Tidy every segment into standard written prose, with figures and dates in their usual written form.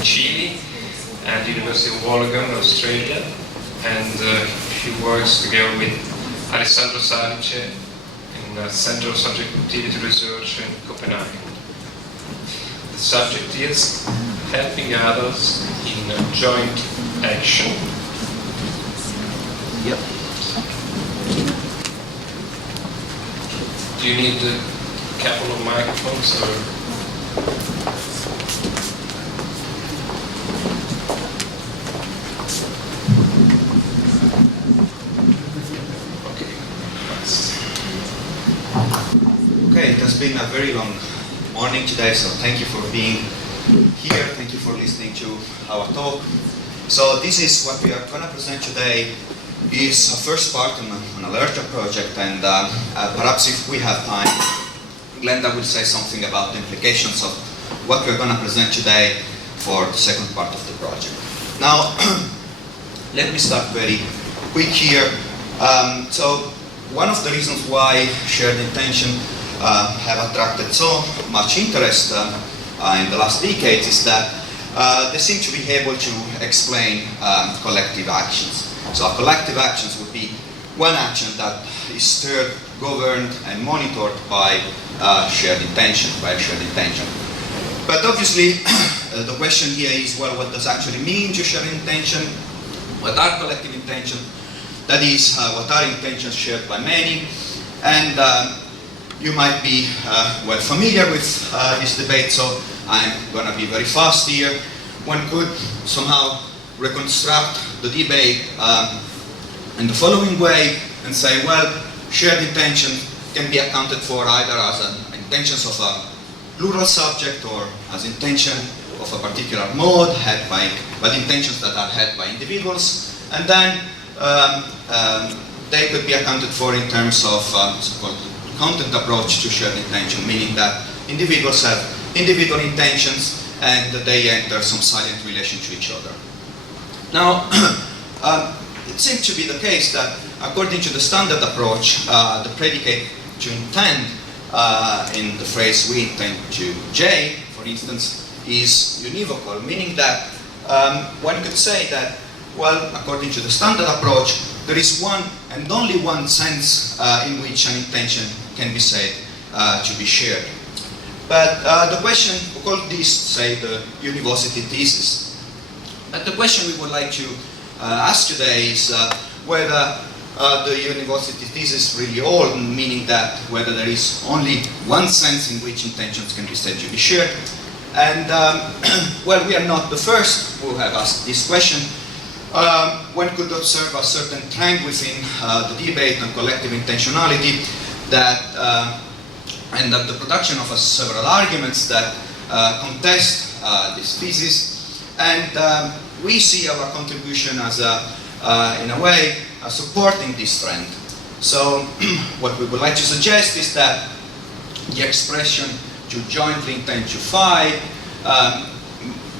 in Chile and University of Wollongong, Australia, and he works together with Alessandro Salice in the Center of Subject Activity Research in Copenhagen. The subject is helping others in joint action. Yep. Do you need a couple of microphones or? Okay, it has been a very long morning today, so thank you for being here. Thank you for listening to our talk. So this is what we are going to present today. Is a first part on a larger project, and perhaps if we have time, Glenda will say something about the implications of what we're going to present today for the second part of the project. Now, let me start very quick here. So one of the reasons why shared intention have attracted so much interest in the last decades is that they seem to be able to explain collective actions. So collective actions would be one action that is steered, governed, and monitored by shared intention, But obviously, the question here is, well, what does actually mean to shared intention? What are collective intention? That is, what are intentions shared by many? And you might be well familiar with this debate, so I'm going to be very fast here. One could somehow reconstruct the debate in the following way and say, well, shared intention can be accounted for either as intentions of a plural subject or as intention of a particular mode held by, but intentions that are held by individuals, and then they could be accounted for in terms of so-called content approach to shared intention, meaning that individuals have individual intentions and they enter some silent relation to each other. Now, it seems to be the case that according to the standard approach, the predicate to intend in the phrase we intend to J, for instance, is univocal, meaning that one could say that, well, according to the standard approach, there is one and only one sense in which an intention can be said to be shared. But the question, we call this, say, the univocity thesis. But the question we would like to ask today is whether the univocity thesis really holds, meaning that whether there is only one sense in which intentions can be said to be shared. And well, we are not the first who have asked this question. One could observe a certain trend within the debate on collective intentionality that and that the production of several arguments that contest this thesis. And we see our contribution as in a way, supporting this trend. So what we would like to suggest is that the expression to jointly intend to phi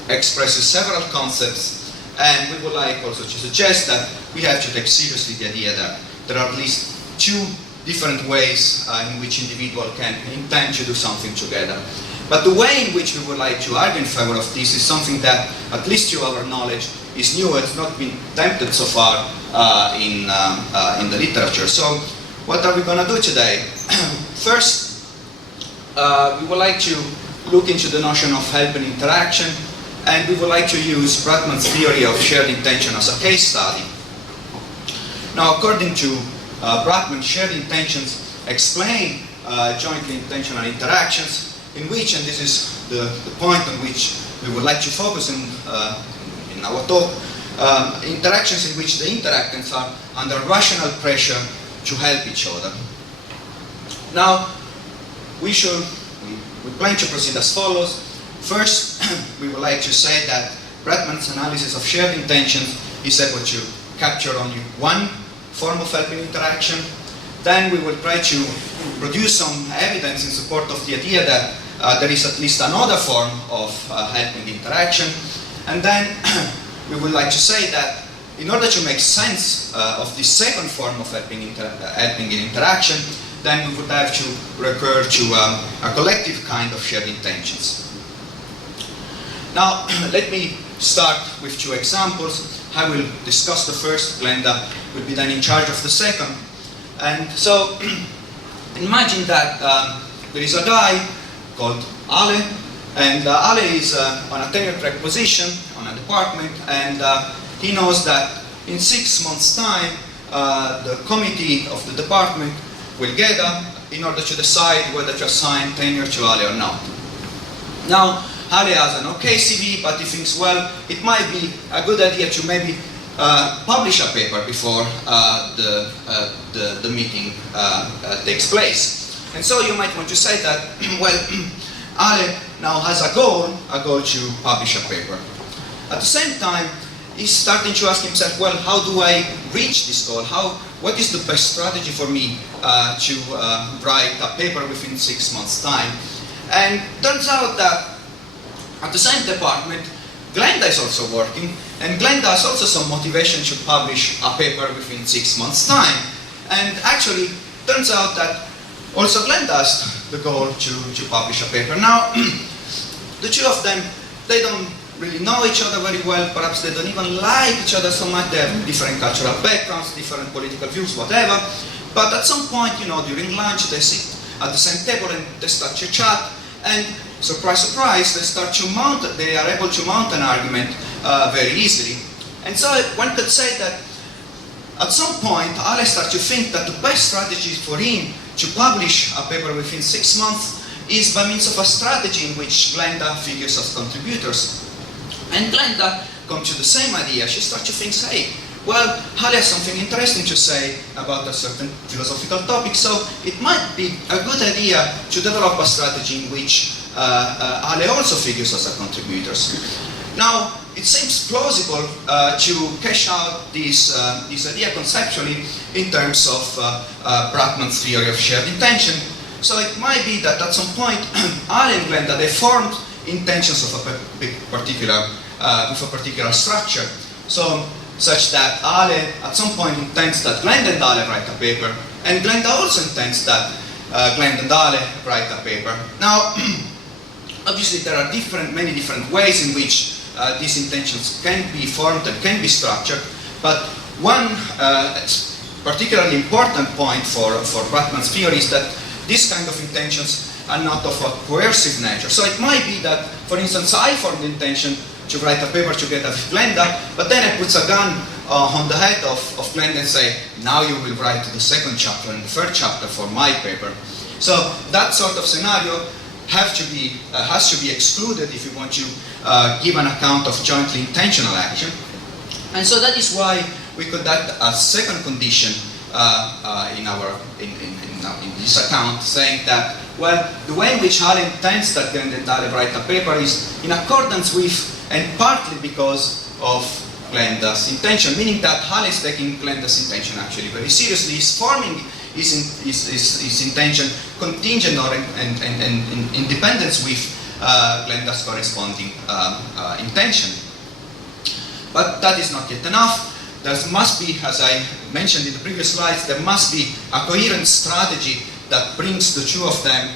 expresses several concepts, and we would like also to suggest that we have to take seriously the idea that there are at least two different ways in which individuals can intend to do something together. But the way in which we would like to argue in favor of this is something that, at least to our knowledge, is new and has not been attempted so far in the literature. So what are we going to do today? First, we would like to look into the notion of help and interaction, and we would like to use Bratman's theory of shared intention as a case study. Now, according to Bratman, shared intentions explain jointly intentional interactions in which, and this is the point on which we would like to focus in our talk, interactions in which the interactants are under rational pressure to help each other. Now, we plan to proceed as follows. First, we would like to say that Bratman's analysis of shared intentions is able to capture only one form of helping interaction. Then we will try to produce some evidence in support of the idea that there is at least another form of helping interaction. And then we would like to say that in order to make sense of this second form of helping in interaction, then we would have to recur to a collective kind of shared intentions. Now, let me start with two examples. I will discuss the first, Glenda will be then in charge of the second. And so, imagine that there is a guy called Ale, and Ale is on a tenure track position on a department, and he knows that in 6 months' time, the committee of the department will gather in order to decide whether to assign tenure to Ale or not. Now, Ale has an okay CV, but he thinks, well, it might be a good idea to maybe publish a paper before the meeting takes place. And so you might want to say that, well, Ale now has a goal to publish a paper. At the same time, he's starting to ask himself, well, how do I reach this goal? What is the best strategy for me to write a paper within 6 months' time? And turns out that at the same department, Glenda is also working, and Glenda has also some motivation to publish a paper within 6 months' time. And actually, turns out that also Glenda has the goal to publish a paper. Now, the two of them, they don't really know each other very well, perhaps they don't even like each other so much, they have different cultural backgrounds, different political views, whatever. But at some point, during lunch, they sit at the same table and they start to chat, and surprise, surprise, they are able to mount an argument very easily. And so one could say that at some point, Ale starts to think that the best strategy for him to publish a paper within 6 months is by means of a strategy in which Glenda figures as contributors. And Glenda comes to the same idea. She starts to think, hey, well, Ale has something interesting to say about a certain philosophical topic, so it might be a good idea to develop a strategy in which Ale also figures as a contributor. Now, it seems plausible to cash out this idea conceptually in terms of Bratman's theory of shared intention. So it might be that at some point, Ale and Glenda, they formed intentions of a particular structure. So, such that Ale at some point intends that Glenda and Ale write a paper, and Glenda also intends that Glenda and Ale write a paper. Now, obviously there are many different ways in which these intentions can be formed and can be structured, but one particularly important point for Bratman's theory is that these kind of intentions are not of a coercive nature. So it might be that, for instance, I formed the intention to write a paper together with Glenda, but then I put a gun on the head of Glenda and say, now you will write the second chapter and the third chapter for my paper. So that sort of scenario has to be excluded if you want to give an account of jointly intentional action. And so that is why we could add a second condition in this account, saying that, well, the way in which Ale intends that Glenda and Ale write a paper is in accordance with and partly because of Glenda's intention, meaning that Ale is taking Glenda's intention actually very seriously. He's forming his intention contingent or in independence with Glenda's corresponding intention. But that is not yet enough. There must be, as I mentioned in the previous slides, there must be a coherent strategy that brings the two of them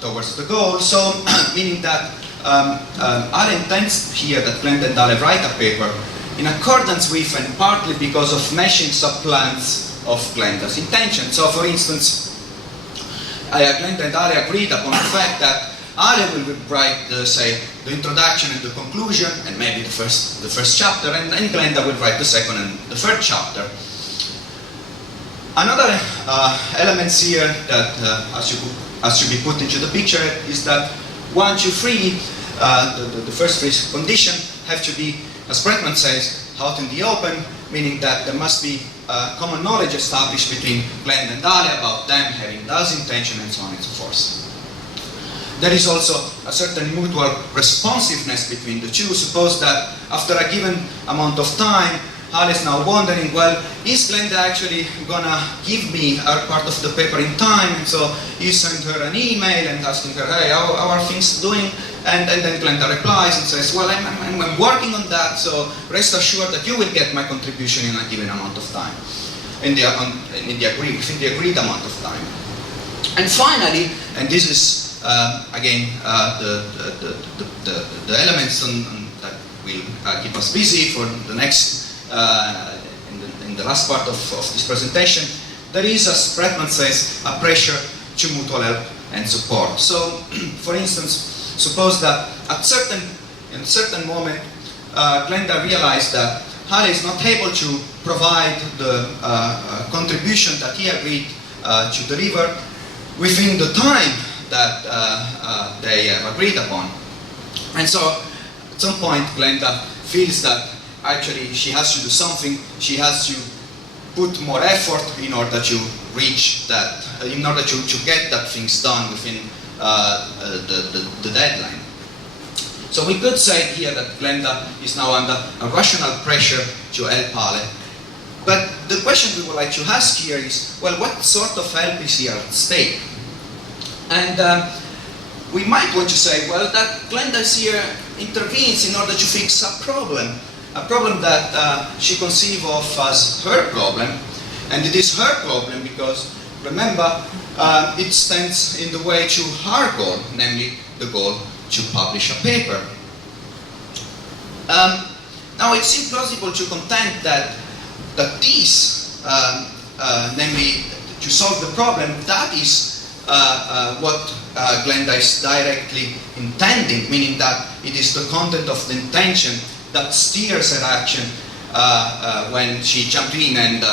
towards the goal. So, meaning that Ale intends here that Glenda and Ale write a paper in accordance with and partly because of meshing sub-plans of Glenda's intention. So, for instance, Glenda and Ale agreed upon the fact that Ale will write the introduction and the conclusion, and maybe the first chapter, and Glenda will write the second and the third chapter. Another elements here that has to be put into the picture is that 1, 2, 3, the first three conditions have to be, as Bratman says, out in the open, meaning that there must be common knowledge established between Glenda and Ale about them having those intentions and so on and so forth. There is also a certain mutual responsiveness between the two. Suppose that after a given amount of time, Ale is now wondering, well, is Glenda actually gonna give me her part of the paper in time? And so you send her an email and asking her, hey, how are things doing? And then Glenda replies and says, well, I'm working on that, so rest assured that you will get my contribution in a given amount of time, within the agreed amount of time. And finally, and this is again, the elements that will keep us busy for the next, in the last part of this presentation, there is, as Bretman says, a pressure to mutual help and support. So, for instance, suppose that in a certain moment, Glenda realized that Hale is not able to provide the contribution that he agreed to deliver within the time that they have agreed upon. And so, at some point, Glenda feels that actually she has to do something, she has to put more effort in order to reach that, in order to get that things done within the deadline. So we could say here that Glenda is now under a rational pressure to help Hale. But the question we would like to ask here is, well, what sort of help is here at stake? And we might want to say, well, that Glenda here intervenes in order to fix a problem that she conceived of as her problem. And it is her problem because, remember, it stands in the way to her goal, namely the goal to publish a paper. Now, it seems plausible to contend that this, namely to solve the problem, that is what Glenda is directly intending, meaning that it is the content of the intention that steers her action when she jumped in and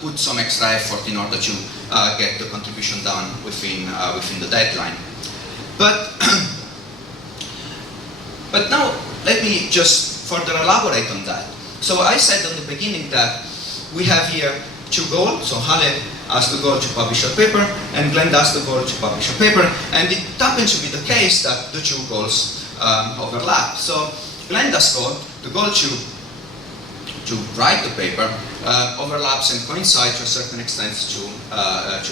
put some extra effort in order to get the contribution done within the deadline. But now let me just further elaborate on that. So I said in the beginning that we have here two goals. So Hale has the goal to publish a paper, and Glenda has the goal to publish a paper, and it happens to be the case that the two goals overlap. So Glenda's goal, the goal to write the paper, overlaps and coincides to a certain extent to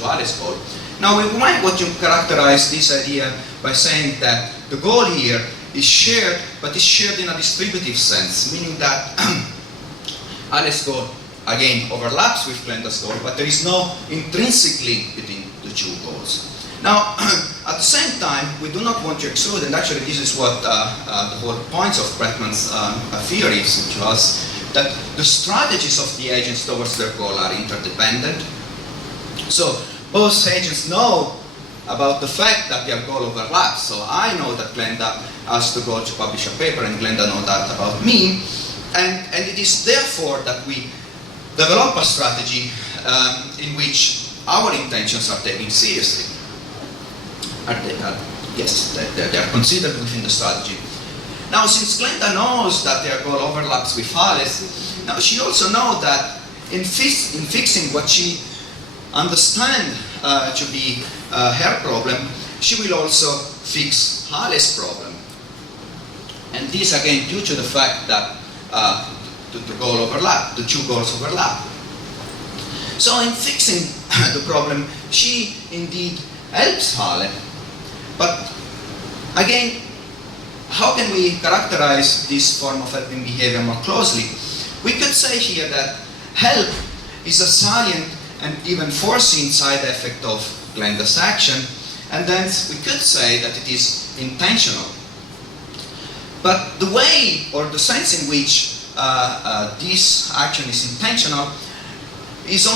Hale's goal. Now we might want to characterize this idea by saying that the goal here is shared, but is shared in a distributive sense, meaning that Hale's goal again overlaps with Glenda's goal, but there is no intrinsic link between the two goals. Now, at the same time, we do not want to exclude, and actually this is what the whole point of Bretman's theory is to us, that the strategies of the agents towards their goal are interdependent. So both agents know about the fact that their goal overlaps. So I know that Glenda has the goal to publish a paper, and Glenda knows that about me, and it is therefore that we develop a strategy in which our intentions are taken seriously. Yes, they are considered within the strategy. Now, since Glenda knows that their goal overlaps with Hale's, now she also knows that in fixing what she understands to be her problem, she will also fix Hale's problem. And this again due to the fact that the two goals overlap. So in fixing the problem, she indeed helps Hale. But again, how can we characterize this form of helping behavior more closely? We could say here that help is a salient and even foreseen side effect of Glenda's action, and then we could say that it is intentional. But the way or the sense in which this action is intentional is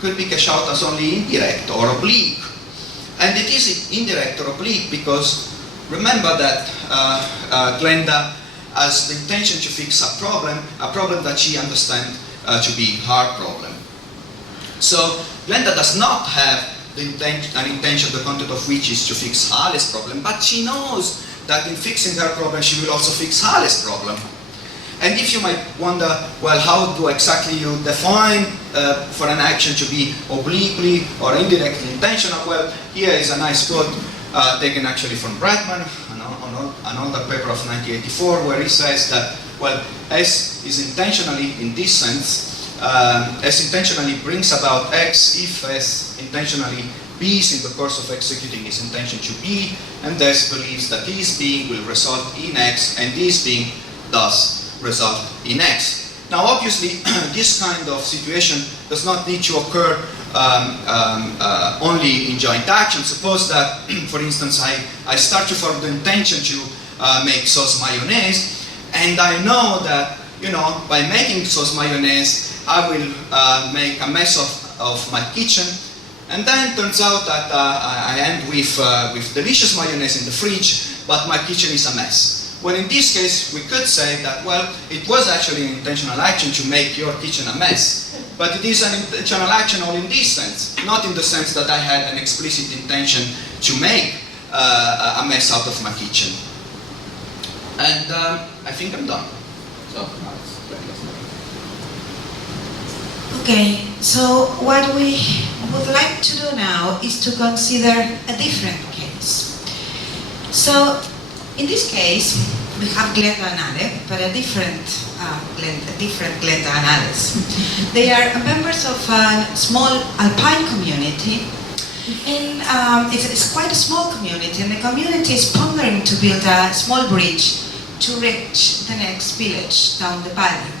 could be cashed out as only indirect or oblique. And it is indirect or oblique because remember that Glenda has the intention to fix a problem that she understands to be her problem. So Glenda does not have an intention, the content of which is to fix Hale's problem, but she knows that in fixing her problem, she will also fix Hale's problem. And if you might wonder, well, how do exactly you define for an action to be obliquely or indirectly intentional? Well, here is a nice quote taken actually from Bretman, an older paper of 1984, where he says that, well, S is intentionally, in this sense, S intentionally brings about X if S intentionally B's in the course of executing his intention to B, and thus believes that this being will result in X, and this being thus result in X. Now obviously, this kind of situation does not need to occur only in joint action. Suppose that, for instance, I start to form the intention to make sauce mayonnaise, and I know that, by making sauce mayonnaise, I will make a mess of my kitchen, and then it turns out that I end with delicious mayonnaise in the fridge, but my kitchen is a mess. Well, in this case, we could say that, well, it was actually an intentional action to make your kitchen a mess. But it is an intentional action only in this sense, not in the sense that I had an explicit intention to make a mess out of my kitchen. And I think I'm done. So, okay, so what we would like to do now is to consider a different case. So, in this case, we have Glenda and Ale, but a different Glenda and Alice. They are members of a small alpine community, and it's quite a small community, and the community is pondering to build a small bridge to reach the next village down the valley.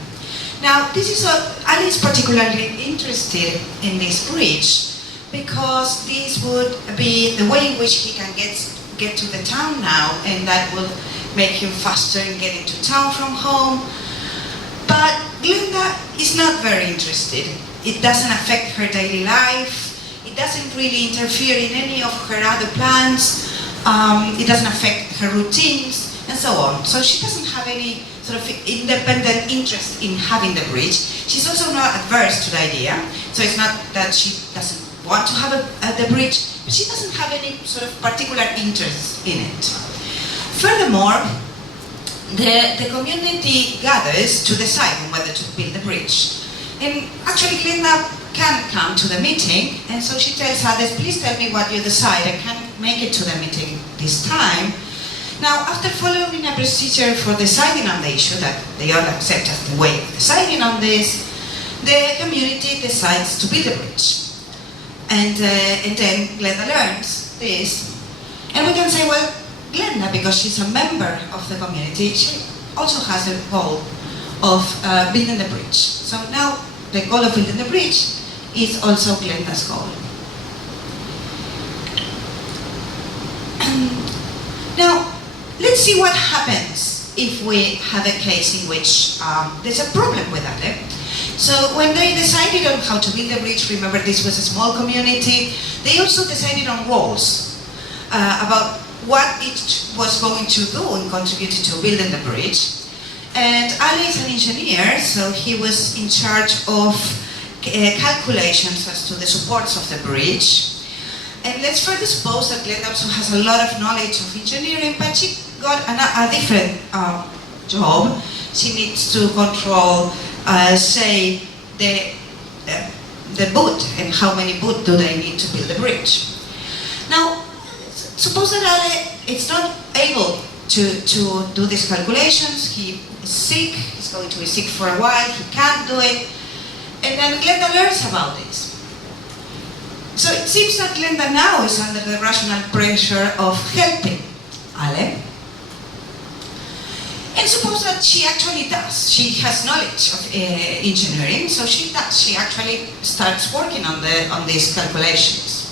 Now, Ali is particularly interested in this bridge because this would be the way in which he can get to the town now, and that will make him faster in getting to town from home. But Glenda is not very interested. It doesn't affect her daily life. It doesn't really interfere in any of her other plans. It doesn't affect her routines, and so on. So she doesn't have any sort of independent interest in having the bridge. She's also not adverse to the idea. So it's not that she doesn't want to have the bridge, but she doesn't have any sort of particular interest in it. Furthermore, the community gathers to decide on whether to build the bridge. And actually Glenda can't come to the meeting, and so she tells Alice, please tell me what you decide. I can't make it to the meeting this time. Now, after following a procedure for deciding on the issue that they all accept as the way of deciding on this, the community decides to build a bridge. And then Glenda learns this, and we can say, well, Glenda, because she's a member of the community, she also has the goal of building the bridge. So now the goal of building the bridge is also Glenda's goal. Now, let's see what happens if we have a case in which there's a problem with that. So when they decided on how to build the bridge, remember this was a small community, they also decided on roles about what each was going to do in contributing to building the bridge. And Ali is an engineer, so he was in charge of calculations as to the supports of the bridge. And let's further suppose that Glenda also has a lot of knowledge of engineering, but she got a different job. She needs to control, say, the boot, and how many boot do they need to build the bridge. Now, suppose that Ale is not able to do these calculations. He is sick, he's going to be sick for a while, he can't do it, and then Glenda learns about this. So it seems that Glenda now is under the rational pressure of helping Ale. And suppose that she actually does. She has knowledge of engineering, so she does. She actually starts working on these calculations.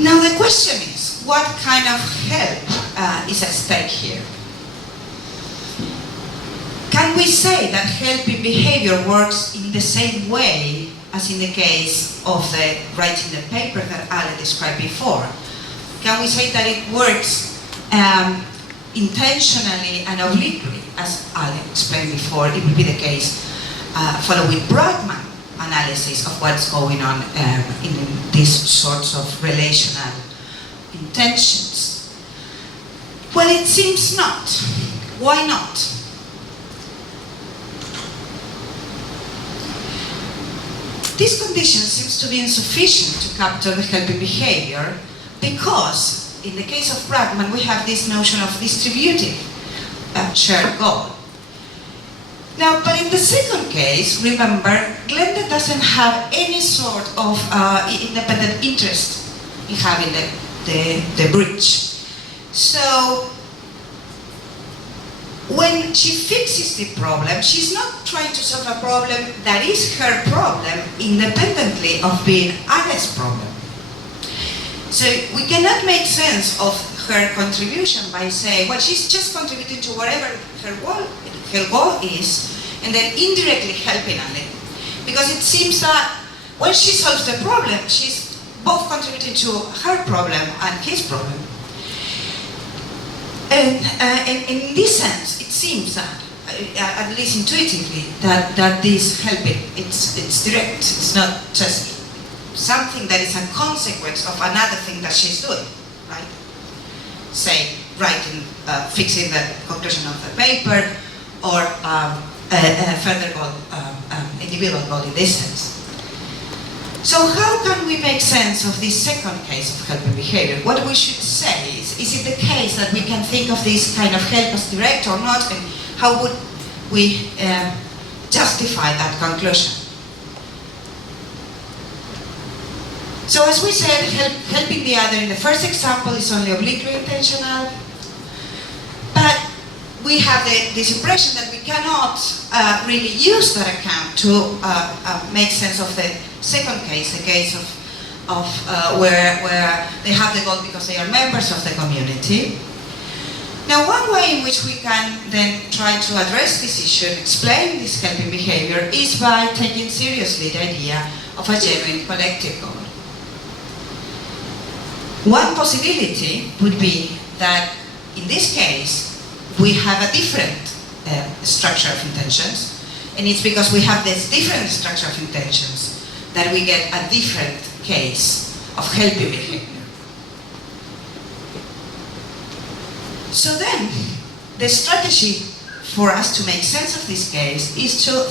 Now the question is, what kind of help is at stake here? Can we say that helping behavior works in the same way as in the case of the writing the paper that Ale described before? Can we say that it works intentionally and obliquely, as Ale explained before? It will be the case following Bradman analysis of what's going on in these sorts of relational intentions. Well, it seems not. Why not? This condition seems to be insufficient to capture the helping behavior because in the case of Bradman we have this notion of distributive shared goal. Now, but in the second case, remember, Glenda doesn't have any sort of independent interest in having the bridge. So, when she fixes the problem, she's not trying to solve a problem that is her problem independently of being Ale's problem. So we cannot make sense of her contribution by saying, well, she's just contributing to whatever her goal is, and then indirectly helping Ale. Because it seems that when she solves the problem, she's both contributing to her problem and his problem. And in this sense, it seems that, at least intuitively, that this helping, it's direct. It's not just something that is a consequence of another thing that she's doing, right? Say, writing, fixing the conclusion of the paper, or a further goal, individual goal in this sense. So how can we make sense of this second case of helping behavior? What we should say is it the case that we can think of this kind of help as direct or not, and how would we justify that conclusion? So as we said, helping the other in the first example is only obliquely intentional, but we have this impression that we cannot really use that account to make sense of the second case, the case of where they have the goal because they are members of the community. Now, one way in which we can then try to address this issue and explain this helping behavior is by taking seriously the idea of a genuine collective goal. One possibility would be that in this case we have a different structure of intentions, and it's because we have this different structure of intentions that we get a different case of helping behavior. So then, the strategy for us to make sense of this case is to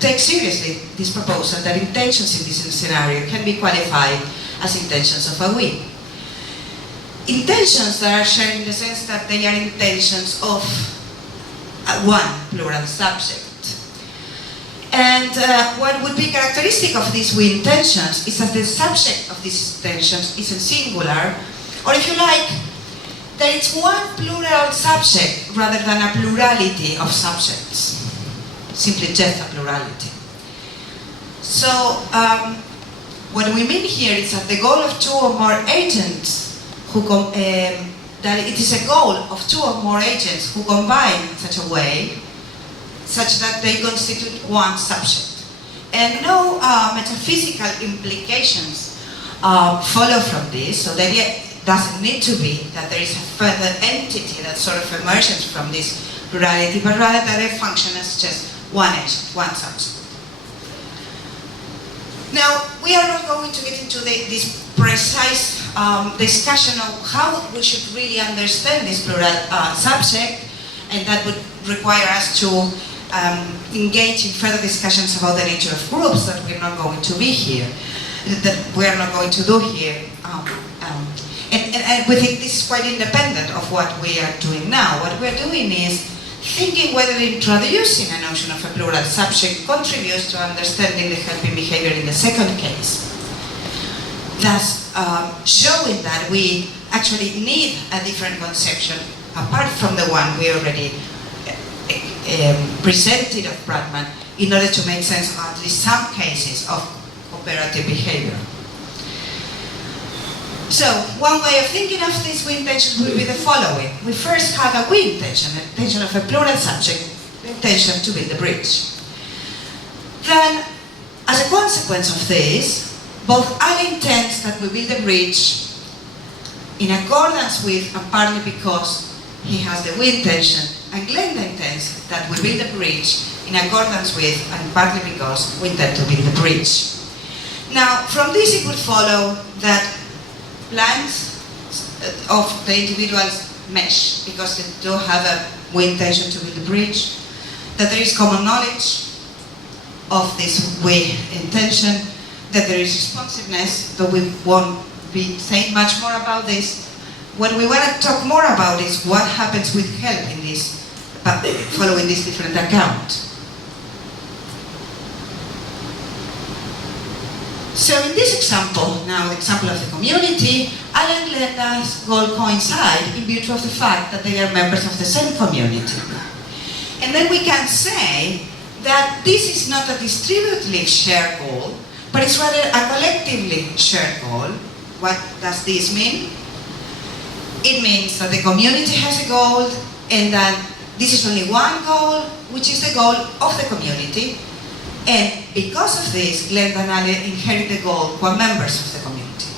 take seriously this proposal that intentions in this scenario can be qualified as intentions of a we. Intentions that are shared in the sense that they are intentions of one plural subject. And what would be characteristic of these we intentions is that the subject of these intentions is a singular, or if you like, that it's one plural subject rather than a plurality of subjects. Simply just a plurality. So what we mean here is that the goal of two or more agents that it is a goal of two or more agents who combine in such a way such that they constitute one subject. And no metaphysical implications follow from this, so the idea doesn't need to be that there is a further entity that sort of emerges from this plurality, but rather that they function as just one agent, one subject. Now, we are not going to get into this precise discussion of how we should really understand this plural subject, and that would require us to engage in further discussions about the nature of groups that we're not going to be here, that we're not going to do here. And we think this is quite independent of what we are doing now. What we're doing is thinking whether introducing a notion of a plural subject contributes to understanding the helping behavior in the second case. Thus, showing that we actually need a different conception apart from the one we already presented of Bradman in order to make sense of at least some cases of cooperative behavior. So, one way of thinking of this we intention will be the following. We first have a we intention, an intention of a plural subject, the intention to build a bridge. Then, as a consequence of this, both Ale intends that we build a bridge in accordance with and partly because he has the we intention, and Glenda intends that we build a bridge in accordance with and partly because we intend to build a bridge. Now, from this it would follow that plans of the individuals mesh because they do have a we intention to build a bridge, that there is common knowledge of this we intention, that there is responsiveness, though we won't be saying much more about this. What we want to talk more about is what happens with help in this, following this different account. So in this example, now the example of the community, Ale and Glenda's goal coincide in virtue of the fact that they are members of the same community. And then we can say that this is not a distributively shared goal, but it's rather a collectively shared goal. What does this mean? It means that the community has a goal, and that this is only one goal, which is the goal of the community. And because of this, Glenda and Ale inherit the goal who are members of the community.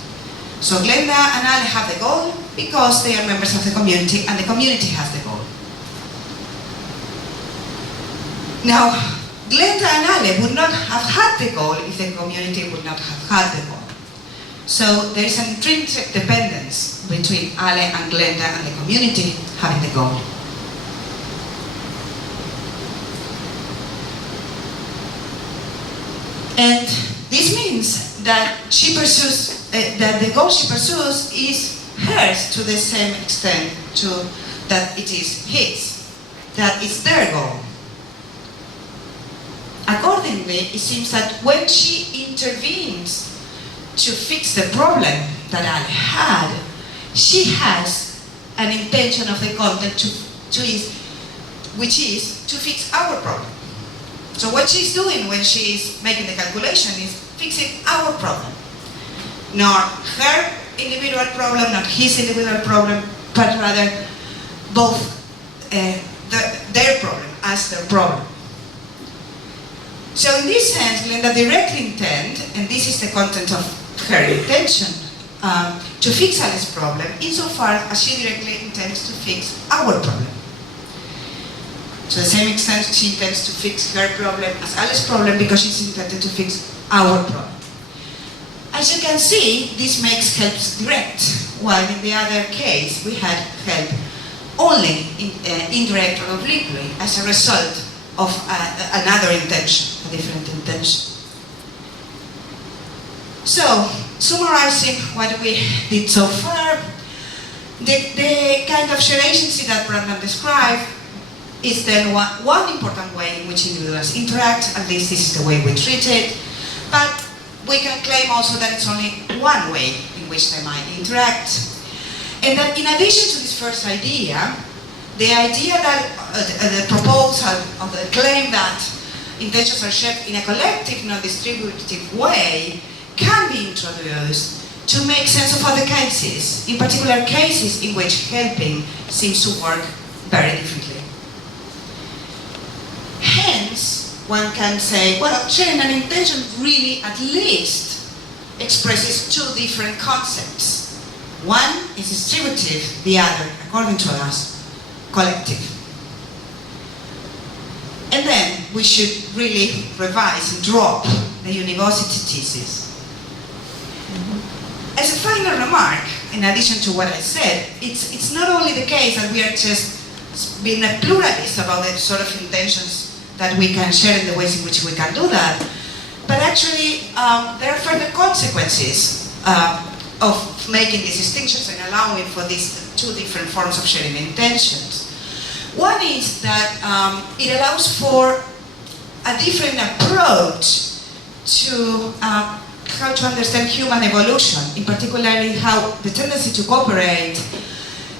So Glenda and Ale have the goal because they are members of the community, and the community has the goal. Now, Glenda and Ale would not have had the goal if the community would not have had the goal. So there is an intrinsic dependence between Ale and Glenda and the community having the goal. And this means that she pursues, that the goal she pursues is hers to the same extent that it is his, that it's their goal. Accordingly, it seems that when she intervenes to fix the problem that Ale had, she has an intention of the content which is to fix our problem. So what she's doing when she is making the calculation is fixing our problem. Not her individual problem, not his individual problem, but rather both their problem as their problem. So in this sense, Glenda directly intends, and this is the content of her intention, to fix Alice's problem insofar as she directly intends to fix our problem. To the same extent, she intends to fix her problem as Alice's problem because she's intended to fix our problem. As you can see, this makes helps direct, while in the other case, we had help only indirect or obliquely as a result of another intention, a different intention. So, summarizing what we did so far, the kind of shared agency that Brandon described is then one important way in which individuals interact, at least this is the way we treat it, but we can claim also that it's only one way in which they might interact. And that in addition to this first idea, the idea that the proposal of the claim that intentions are shared in a collective, non-distributive way can be introduced to make sense of other cases, in particular cases in which helping seems to work very differently. Hence, one can say, well, sharing an intention really at least expresses two different concepts. One is distributive, the other, according to us, collective. And then we should really revise and drop the university thesis. As a final remark, in addition to what I said, it's not only the case that we are just being a pluralist about the sort of intentions that we can share in the ways in which we can do that, but actually there are further consequences of making these distinctions and allowing for these two different forms of sharing intentions. One is that it allows for a different approach to how to understand human evolution, in particularly how the tendency to cooperate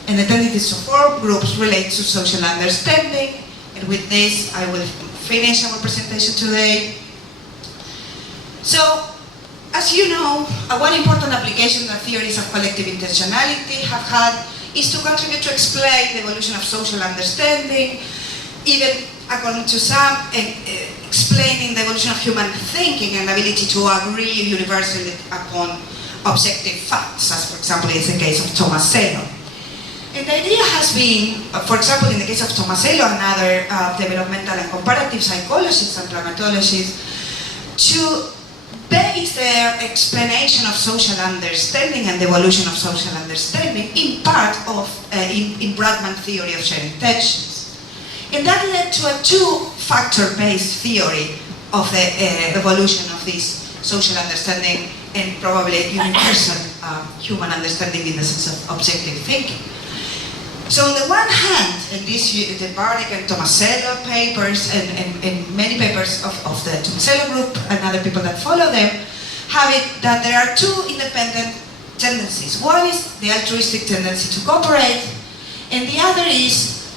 and the tendency to form groups relate to social understanding. And with this, I will finish our presentation today. So, as you know, one important application that theories of collective intentionality have had is to contribute to explain the evolution of social understanding, even according to some, explaining the evolution of human thinking and ability to agree universally upon objective facts, as for example is the case of Tomasello. And the idea has been, for example, in the case of Tomasello and other developmental and comparative psychologists and primatologists, to base their explanation of social understanding and the evolution of social understanding in part of, in Bradman's theory of shared intentions. And that led to a two-factor-based theory of the evolution of this social understanding and probably universal human understanding in the sense of objective thinking. So on the one hand, and this, the Barnick and Tomasello papers and many papers of the Tomasello group and other people that follow them, have it that there are two independent tendencies. One is the altruistic tendency to cooperate, and the other is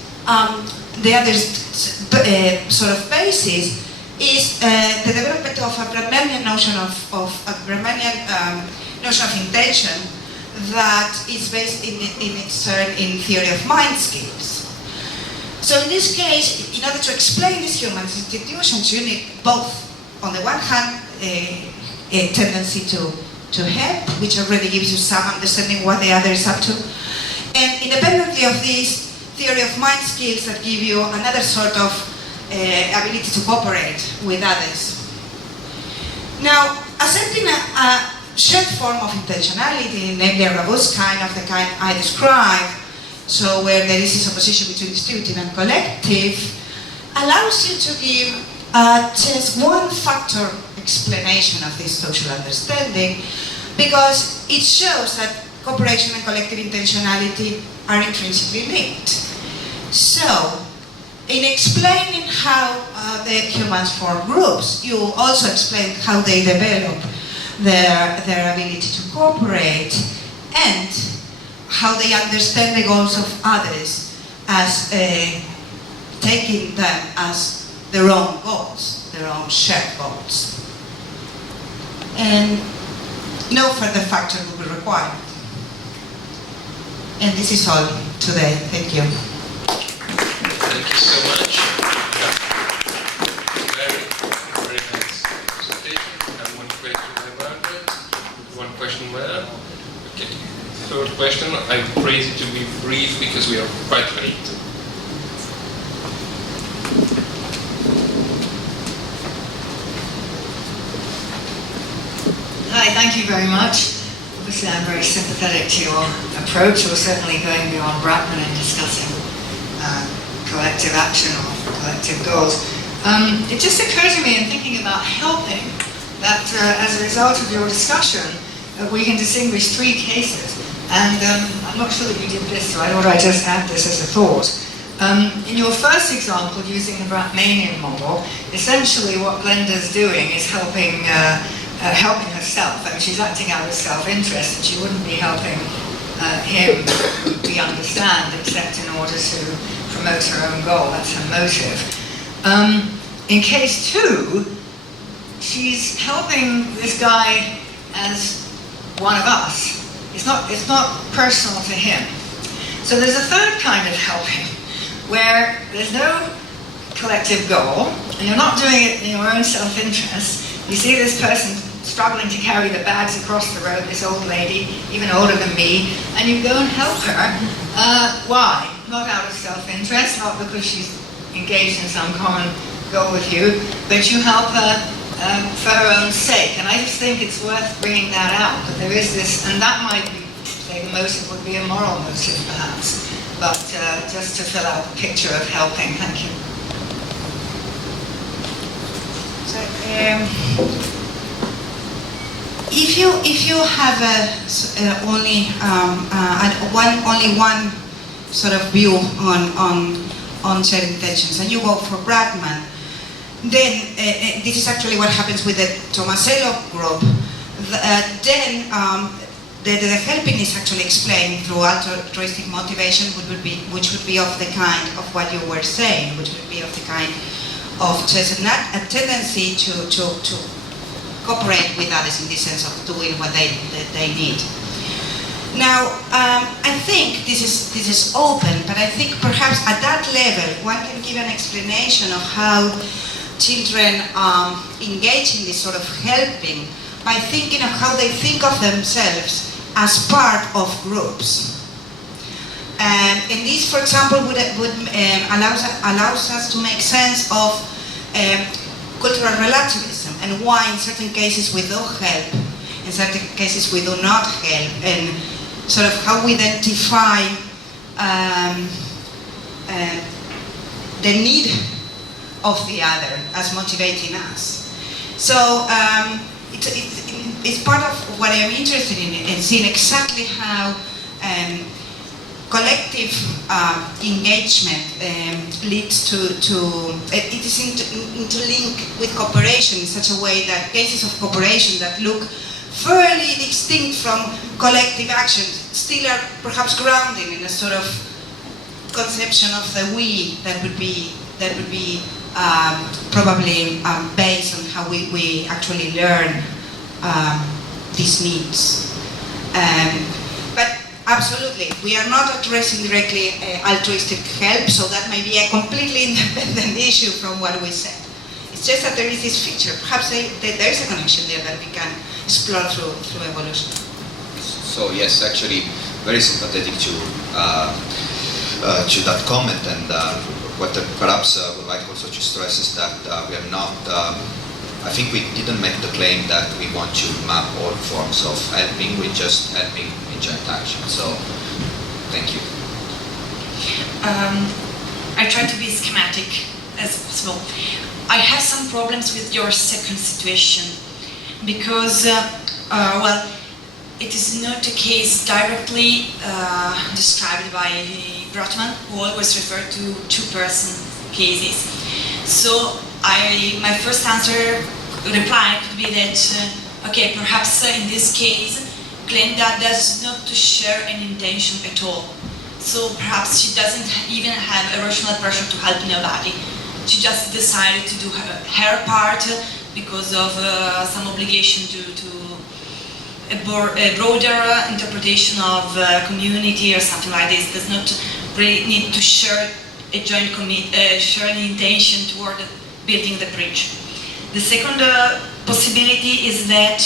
sort of basis is the development of a Brahmanian notion of intention that is based in its turn in theory of mind skills. So in this case, in order to explain these human institutions, you need both, on the one hand, a tendency to help, which already gives you some understanding what the other is up to, and independently of this, theory of mind skills that give you another sort of ability to cooperate with others. Now, accepting a shared form of intentionality, namely a robust kind of the kind I described, so where there is this opposition between distributive and collective, allows you to give just one factor explanation of this social understanding, because it shows that cooperation and collective intentionality are intrinsically linked. So, in explaining how the humans form groups, you also explain how they develop their ability to cooperate and how they understand the goals of others as taking them as their own goals, their own shared goals. And no further factor will be required. And this is all today. Thank you. Thank you so much. Very, very nice presentation. I have one question by Margaret, one question there. Okay. Third question, I praise you to be brief because we are quite late. Hi, thank you very much. Obviously, I'm very sympathetic to your approach. You're certainly going beyond Bratman in discussing collective action or collective goals. It just occurred to me in thinking about helping that as a result of your discussion, we can distinguish three cases. And I'm not sure that you did this, so I thought I'd just add this as a thought. In your first example, using the Bratmanian model, essentially what Glenda's doing is helping herself. I mean, she's acting out of self-interest, and she wouldn't be helping him we understand, except in order to promote her own goal. That's her motive. In case two, she's helping this guy as one of us. It's not personal to him. So there's a third kind of helping, where there's no collective goal, and you're not doing it in your own self-interest. You see this person struggling to carry the bags across the road, this old lady, even older than me, and you go and help her. Why? Not out of self-interest, not because she's engaged in some common goal with you, but you help her for her own sake. And I just think it's worth bringing that out, that there is this, and that might be, say, the motive would be a moral motive perhaps, but just to fill out the picture of helping. Thank you. So, if you have only one sort of view on shared intentions, and you go for Bratman, then this is actually what happens with the Tomasello group. Then the helping is actually explained through altruistic motivation, which would be of the kind of what you were saying, which would be of the kind of just a tendency to cooperate with others in the sense of doing what they need. Now, I think this is open, but I think perhaps at that level one can give an explanation of how children engage in this sort of helping by thinking of how they think of themselves as part of groups. And this, for example, allows us to make sense of cultural relativism and why in certain cases we do help, in certain cases we do not help, and sort of how we identify the need of the other as motivating us. So it's part of what I'm interested in seeing exactly how collective engagement leads to it is interlinked with cooperation in such a way that cases of cooperation that look fairly distinct from collective action still are perhaps grounded in a sort of conception of the we that would be probably based on how we actually learn these needs. But absolutely, we are not addressing directly altruistic help, so that may be a completely independent issue from what we said. It's just that there is this feature. Perhaps there is a connection there that we can explore through evolution. So yes, actually, very sympathetic to that comment, and what perhaps I would like also to stress is that we are not. I think we didn't make the claim that we want to map all forms of helping. We're just helping in joint action. So, thank you. I try to be schematic as possible. I have some problems with your second situation because, well, it is not a case directly described by Brotman, who always referred to two-person cases. So my first reply could be that, okay, perhaps in this case, Glenda does not share an intention at all. So perhaps she doesn't even have a rational pressure to help nobody. She just decided to do her part because of some obligation to a broader interpretation of community or something like this. Does not really need to share a joint share an intention toward building the bridge. The second possibility is that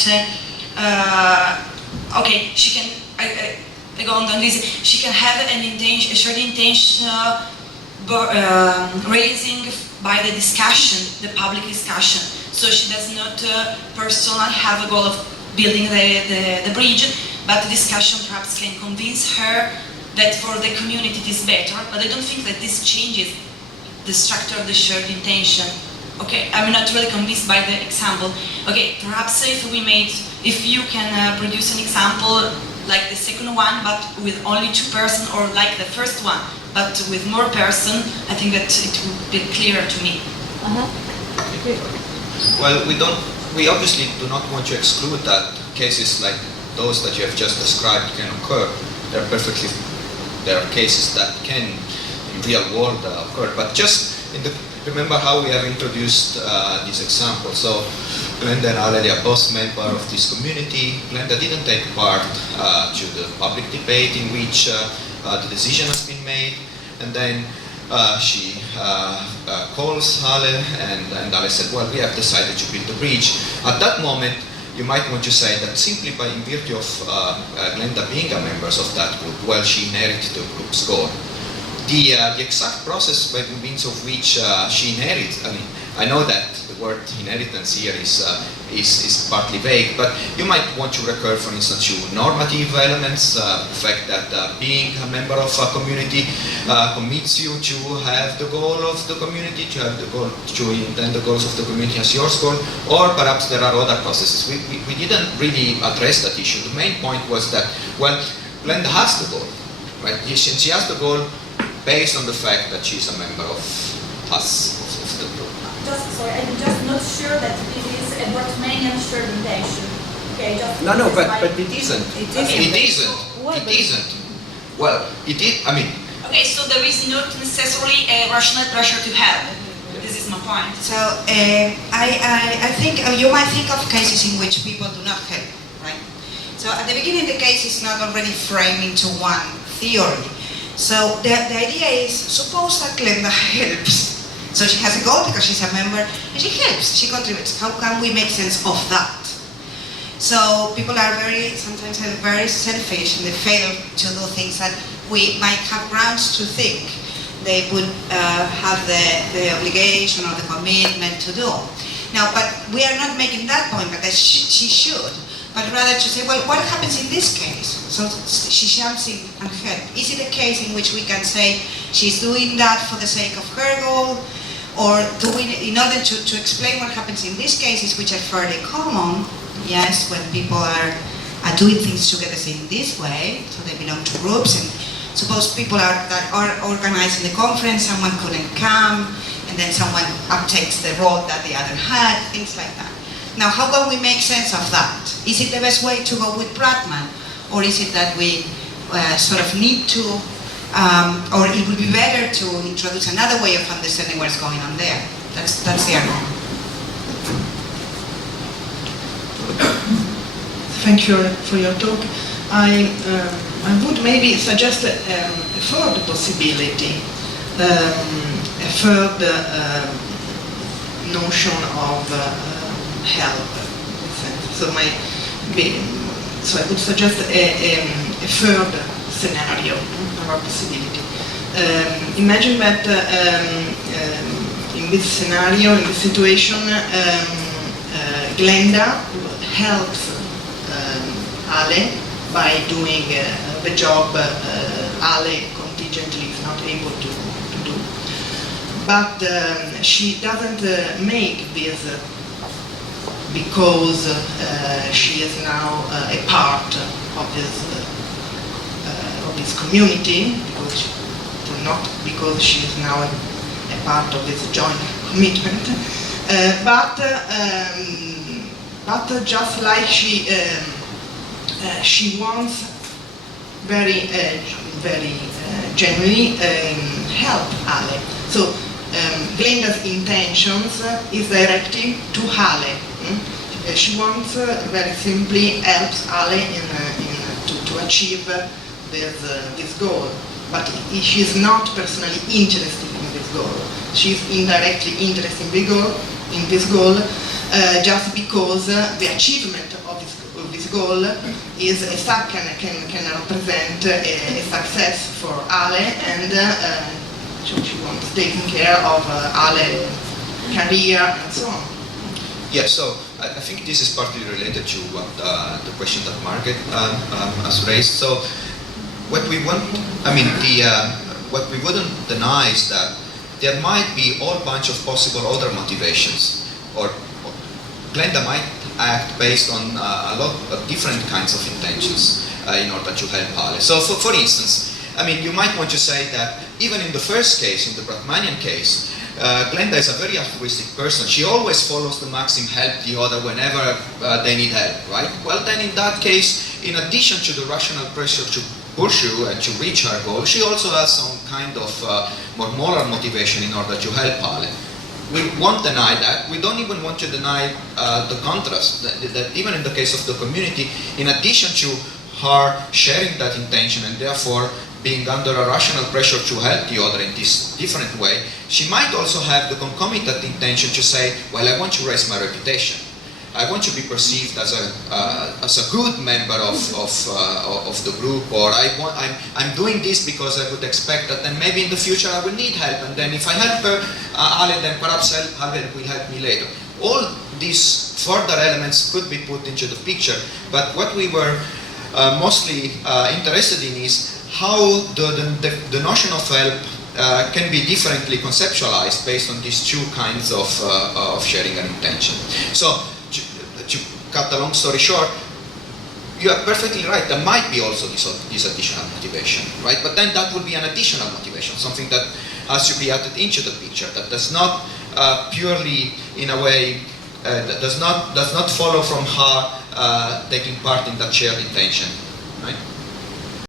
okay, she can I go on this. She can have an intention, a shared intention raising by the discussion, the public discussion. So she does not personally have a goal of building the bridge, but the discussion perhaps can convince her that for the community it is better. But I don't think that this changes the structure of the shared intention. Okay, I'm not really convinced by the example. Okay, perhaps if you can produce an example like the second one, but with only two persons, or like the first one, but with more person, I think that it would be clearer to me. Well, we obviously do not want to exclude that cases like those that you have just described can occur. There are cases that can, in real world, occur. But just remember how we have introduced this example. So Glenda and already are both member of this community. Glenda didn't take part to the public debate in which the decision has been made, and then she calls Ale, and Ale said, well, we have decided to build the bridge. At that moment, you might want to say that simply by in virtue of Glenda being a member of that group, well, she inherited the group's goal. The exact process by means of which she inherits, I know that the word inheritance here is partly vague, but you might want to recur, for instance, to normative elements, the fact that being a member of a community commits you to have the goal of the community, to intend the goals of the community as yours goal, or perhaps there are other processes. We didn't really address that issue. The main point was that, well, Glenda has the goal, right? She has the goal based on the fact that she's a member of us, of the group. Sorry, I'm just not sure that this is a Bartmanian shared intention. Okay, but it isn't. It isn't. Well, it is, Okay, so there is not necessarily a rational pressure to help. This is my point. So I think you might think of cases in which people do not help, right? So at the beginning the case is not already framed into one theory. So the idea is, suppose that Glenda helps. So she has a goal because she's a member, and she helps, she contributes. How can we make sense of that? So people are sometimes very selfish, and they fail to do things that we might have grounds to think they would have the obligation or the commitment to do. Now, but we are not making that point, but that she should. But rather to say, well, what happens in this case? So she jumps in and helps. Is it a case in which we can say she's doing that for the sake of her goal? Or in order to explain what happens in these cases, which are fairly common, yes, when people are doing things together in this way, so they belong to groups, and suppose people that are organizing the conference, someone couldn't come, and then someone uptakes the role that the other had, things like that. Now, how can we make sense of that? Is it the best way to go with Bradman? Or is it that we sort of need to or it would be better to introduce another way of understanding what's going on there. That's the argument. Thank you for your talk. I would maybe suggest a third possibility, a third notion of help. So I would suggest a third scenario or possibility. Imagine that in this scenario, in this situation, Glenda helps Ale by doing the job Ale contingently is not able to do. But she doesn't make this because she is now a part of this community, not because she is now a part of this joint commitment, but just like she wants very genuinely help Ale. So Glenda's intentions is directed to Ale. She wants very simply helps Ale to achieve this goal, but she is not personally interested in this goal. She is indirectly interested in this goal, just because the achievement of this goal is can represent a success for Ale, and she wants taking care of Ale's career and so on. Yeah, so I think this is partly related to what the question that Margaret has raised. So what we want, what we wouldn't deny is that there might be a whole bunch of possible other motivations, or Glenda might act based on a lot of different kinds of intentions in order to help Ale. So for instance, you might want to say that even in the first case, in the Brahmanian case, Glenda is a very altruistic person. She always follows the maxim, help the other whenever they need help, right? Well, then in that case, in addition to the rational pressure to pursue and to reach her goal, she also has some kind of more moral motivation in order to help Ale. We won't deny that. We don't even want to deny the contrast, that even in the case of the community, in addition to her sharing that intention and therefore being under a rational pressure to help the other in this different way, she might also have the concomitant intention to say, well, I want to raise my reputation. I want to be perceived as a good member of the group, or I'm doing this because I would expect that then maybe in the future I will need help, and then if I help her, Ale, then perhaps Ale will help me later. All these further elements could be put into the picture, but what we were mostly interested in is how the notion of help can be differently conceptualized based on these two kinds of sharing an intention. So, to cut a long story short, you are perfectly right, there might be also this additional motivation, right? But then that would be an additional motivation, something that has to be added into the picture, that does not purely, in a way, does not follow from her taking part in that shared intention, right?